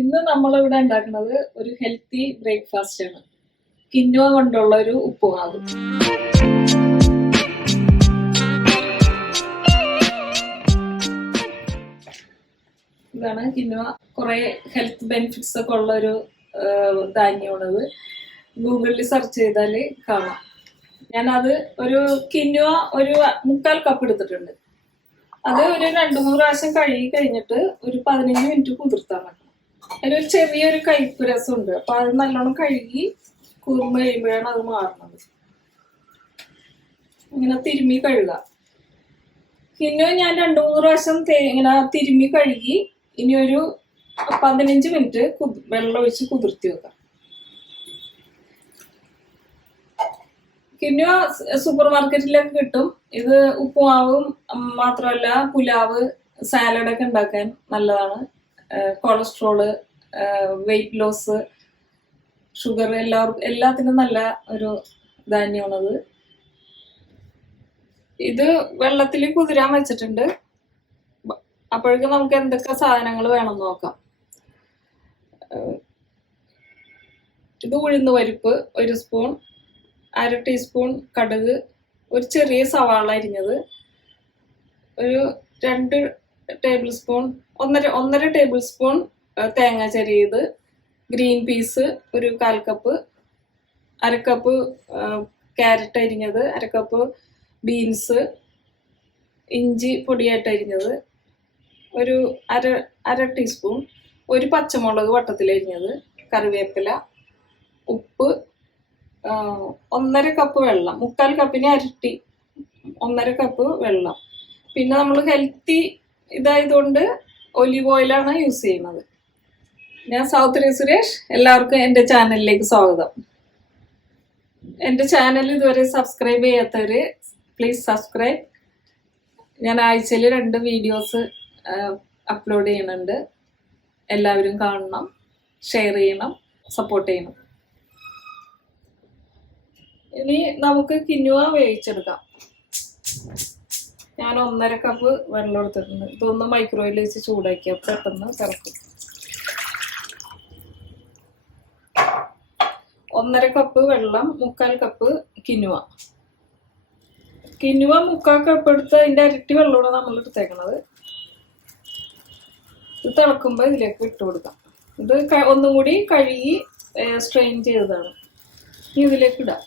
ഇന്ന് നമ്മളിവിടെ ഉണ്ടാക്കുന്നത് ഒരു ഹെൽത്തി ബ്രേക്ക്ഫാസ്റ്റ് ആണ്. കിൻവ കൊണ്ടുള്ള ഒരു ഉപ്പുമാവ്. ഇതാണ് കിൻവ. കുറെ ഹെൽത്ത് ബെനിഫിറ്റ്സ് ഒക്കെ ഉള്ള ഒരു ധാന്യമാണത്. ഗൂഗിളിൽ സെർച്ച് ചെയ്താൽ കാണാം. ഞാനത് ഒരു കിൻവ ഒരു 3/4 കപ്പ് എടുത്തിട്ടുണ്ട്. അത് ഒരു 2-3 പ്രാവശ്യം കഴുകി കഴിഞ്ഞിട്ട് ഒരു 15 മിനിറ്റ് കുതിർത്താൻ വെക്കണം. അതിലൊരു ചെറിയൊരു കയ്പ്പ് രസമുണ്ട്. അപ്പൊ അത് നല്ലോണം കഴുകി കുറുമ്പ് കഴിയുമ്പോഴാണ് അത് മാറുന്നത്. ഇങ്ങനെ തിരുമ്മി കഴുകുക. പിന്നെ ഞാൻ 2-3 പ്രാവശ്യം ഇങ്ങനെ തിരുമ്മി കഴുകി ഇനി ഒരു 15 മിനിറ്റ് വെള്ളം ഒഴിച്ച് കുതിർത്തി വെക്കാം. കിൻവ സൂപ്പർ മാർക്കറ്റിലൊക്കെ കിട്ടും. ഇത് ഉപ്പുമാവും മാത്രമല്ല പുലാവ്, സാലഡൊക്കെ ഉണ്ടാക്കാൻ നല്ലതാണ്. കൊളസ്ട്രോള്, വെയിറ്റ് ലോസ്, ഷുഗർ എല്ലാത്തിനും നല്ല ഒരു ധാന്യമാണത്. ഇത് വെള്ളത്തിൽ കുതിരാൻ വെച്ചിട്ടുണ്ട്. അപ്പോഴേക്കും നമുക്ക് എന്തൊക്കെ സാധനങ്ങൾ വേണം നോക്കാം. ഇത് ഉഴുന്ന് പരിപ്പ് 1 സ്പൂൺ, 1/2 ടീസ്പൂൺ കടുക്, ഒരു ചെറിയ സവാള അരിഞ്ഞത്, ഒരു 2 ടേബിൾ സ്പൂൺ 1.5 ടേബിൾ സ്പൂൺ തേങ്ങ ചെറിയത്, ഗ്രീൻ പീസ് ഒരു 1/4 കപ്പ്, 1/2 കപ്പ് ക്യാരറ്റ് അരിഞ്ഞത്, 1/2 കപ്പ് ബീൻസ്, ഇഞ്ചി പൊടിയായിട്ട് അരിഞ്ഞത്, ഒരു അര ടീസ്പൂൺ, ഒരു പച്ചമുളക് വട്ടത്തിൽ അരിഞ്ഞത്, കറിവേപ്പില, ഉപ്പ്, 1.5 കപ്പ് വെള്ളം, 3/4 കപ്പിന് ഇരട്ടി 1.5 കപ്പ് വെള്ളം. പിന്നെ നമ്മൾ ഹെൽത്തി ഇതായതുകൊണ്ട് ഒലിവ് ഓയിലാണ് യൂസ് ചെയ്യുന്നത്. ഞാൻ സൗത്രി സുരേഷ്. എല്ലാവർക്കും എൻ്റെ ചാനലിലേക്ക് സ്വാഗതം. എൻ്റെ ചാനൽ ഇതുവരെ സബ്സ്ക്രൈബ് ചെയ്യാത്തവര് പ്ലീസ് സബ്സ്ക്രൈബ്. ഞാൻ ആഴ്ചയിൽ 2 വീഡിയോസ് അപ്ലോഡ് ചെയ്യുന്നുണ്ട്. എല്ലാവരും കാണണം, ഷെയർ ചെയ്യണം, സപ്പോർട്ട് ചെയ്യണം. ഇനി നമുക്ക് കിൻവ വേവിച്ചെടുക്കാം. ഞാൻ 1.5 കപ്പ് വെള്ളം എടുത്തിട്ടുണ്ട്. ഇതൊന്ന് മൈക്രോവേവിൽ വെച്ച് ചൂടാക്കിയാൽ പെട്ടെന്ന് തിളക്കും. 1.5 കപ്പ് വെള്ളം, 3/4 കപ്പ് കിൻവ. 3/4 കപ്പ് എടുത്ത് അതിൻ്റെ ഇരട്ടി വെള്ളമാണ് നമ്മൾ എടുത്തേക്കണത്. ഇത് തിളക്കുമ്പോൾ ഇതിലേക്ക് ഇട്ട് കൊടുക്കാം. ഇത് ഒന്നും കൂടി കഴുകി സ്ട്രെയിൻ ചെയ്തതാണ്. ഇനി ഇതിലേക്ക് ഇടാം.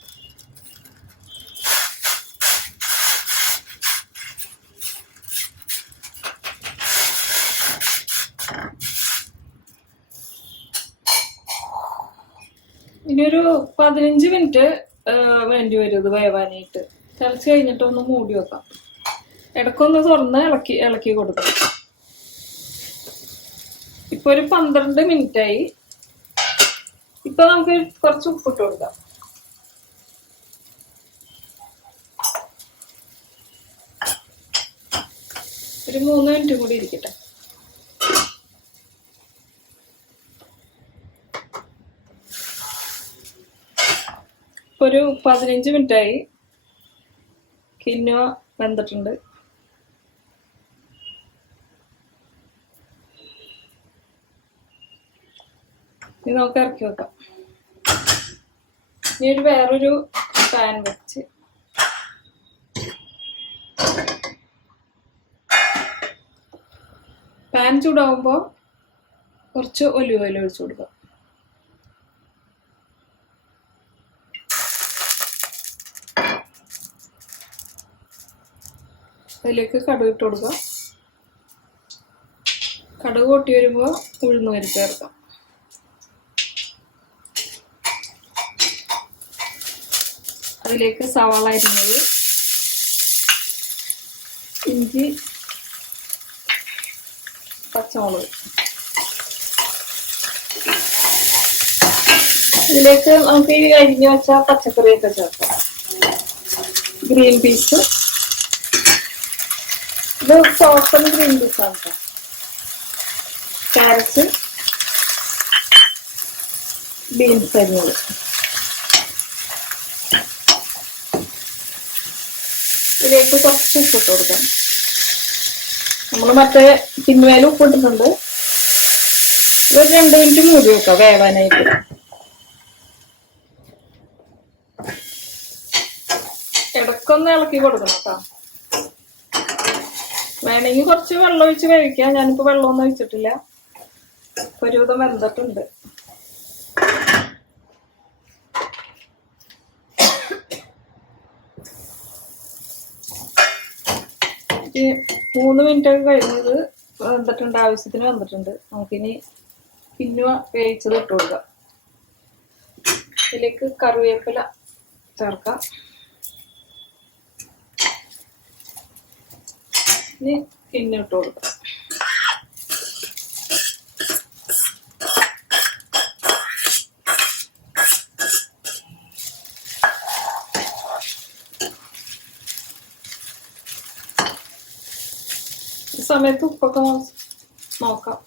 ഇനിയൊരു 15 മിനിറ്റ് വേണ്ടി വരും ഇത് വേവാനായിട്ട്. തിളച്ച് കഴിഞ്ഞിട്ട് ഒന്ന് മൂടി വെക്കാം. ഇടയ്ക്കൊന്ന് തുറന്ന് ഇളക്കി കൊടുക്കാം. ഇപ്പൊ ഒരു 12 മിനിറ്റായി. ഇപ്പൊ നമുക്ക് കുറച്ച് ഉപ്പിട്ട് കൊടുക്കാം. ഒരു 3 മിനിറ്റ് കൂടി ഇരിക്കട്ടെ. ഒരു 15 മിനിറ്റായി. കിൻവ വെന്തിട്ടുണ്ട്. ഇനി നമുക്ക് ഇറക്കി വെക്കാം. ഇനി വേറൊരു പാൻ വെച്ച് പാൻ ചൂടാവുമ്പോൾ കുറച്ച് ഒലിവ് ഓയിൽ ഒഴിച്ചു കൊടുക്കാം. അതിലേക്ക് കടുക് ഇട്ട് കൊടുക്കാം. കടുക് പൊട്ടി വരുമ്പോൾ ഉഴുന്ന് പരിപ്പ് ചേർക്കാം. അതിലേക്ക് സവാള അരിഞ്ഞത്, ഇഞ്ചി, പച്ചമുളക്. ഇതിലേക്ക് നമുക്ക് ഈ അരിഞ്ഞു വെച്ച പച്ചക്കറിയൊക്കെ ചേർക്കാം. ഗ്രീൻ പീസ്, ഇത് സോഫ്റ്റ് ഗ്രീൻ പീസ് ആണ്. ക്യാരറ്റ്, ബീൻസ് അരിഞ്ഞത്. ഇതിലേക്ക് കുറച്ച് ഉപ്പിട്ട് കൊടുക്കാം. നമ്മൾ മറ്റേ കിൻവയിൽ ഉപ്പിട്ടിട്ടുണ്ട്. ഒരു 2 മിനിറ്റ് മൂടി വെക്കാം വേവാനായിട്ട്. ഇടക്കൊന്ന് ഇളക്കി കൊടുക്കണം കേട്ടോ. വേണമെങ്കിൽ കുറച്ച് വെള്ളം ഒഴിച്ച് വേവിക്കാം. ഞാനിപ്പോ വെള്ളമൊന്നും ഒഴിച്ചിട്ടില്ല. ഒരുവിധം വെന്തിട്ടുണ്ട്. ഈ 3 മിനിറ്റ് ഒക്കെ കഴിഞ്ഞത് വെന്തിട്ടുണ്ട്, ആവശ്യത്തിന് വെന്തിട്ടുണ്ട്. നമുക്കിനി കിനുവ വേവിച്ചത് ഇട്ട് കൊടുക്കാം. ഇതിലേക്ക് കറിവേപ്പില ചേർക്കാം. ഇനി കിന്നു ഇട്ട് കൊടുക്കാം. ഈ സമയത്ത് ഉപ്പൊക്കെ നോക്കാം.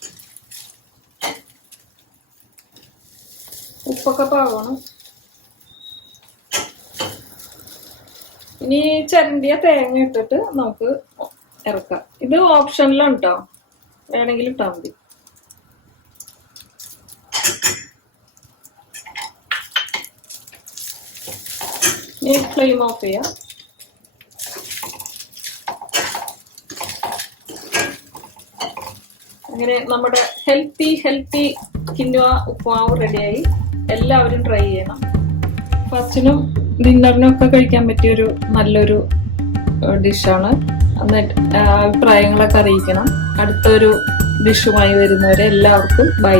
ഉപ്പൊക്കെ പാകണം. ഇനി ചിരണ്ടിയ തേങ്ങ ഇട്ടിട്ട് നമുക്ക് ഇറക്കാം. ഇത് ഓപ്ഷനിലാണ് കേട്ടോ, വേണമെങ്കിൽ ഇട്ടാൽ മതി. ഇനി ഫ്ലെയിം ഓഫ് ചെയ്യാം. അങ്ങനെ നമ്മുടെ ഹെൽത്തി കിനുവ ഉപ്പുമാവ് റെഡിയായി. എല്ലാവരും ട്രൈ ചെയ്യണം. ഫസ്റ്റിനും ഡിന്നറിനും ഒക്കെ കഴിക്കാൻ പറ്റിയൊരു നല്ലൊരു ഡിഷാണ്. എന്നിട്ട് അഭിപ്രായങ്ങളൊക്കെ അറിയിക്കണം. അടുത്തൊരു ഡിഷുമായി വരുന്നവരെ എല്ലാവർക്കും ബൈ.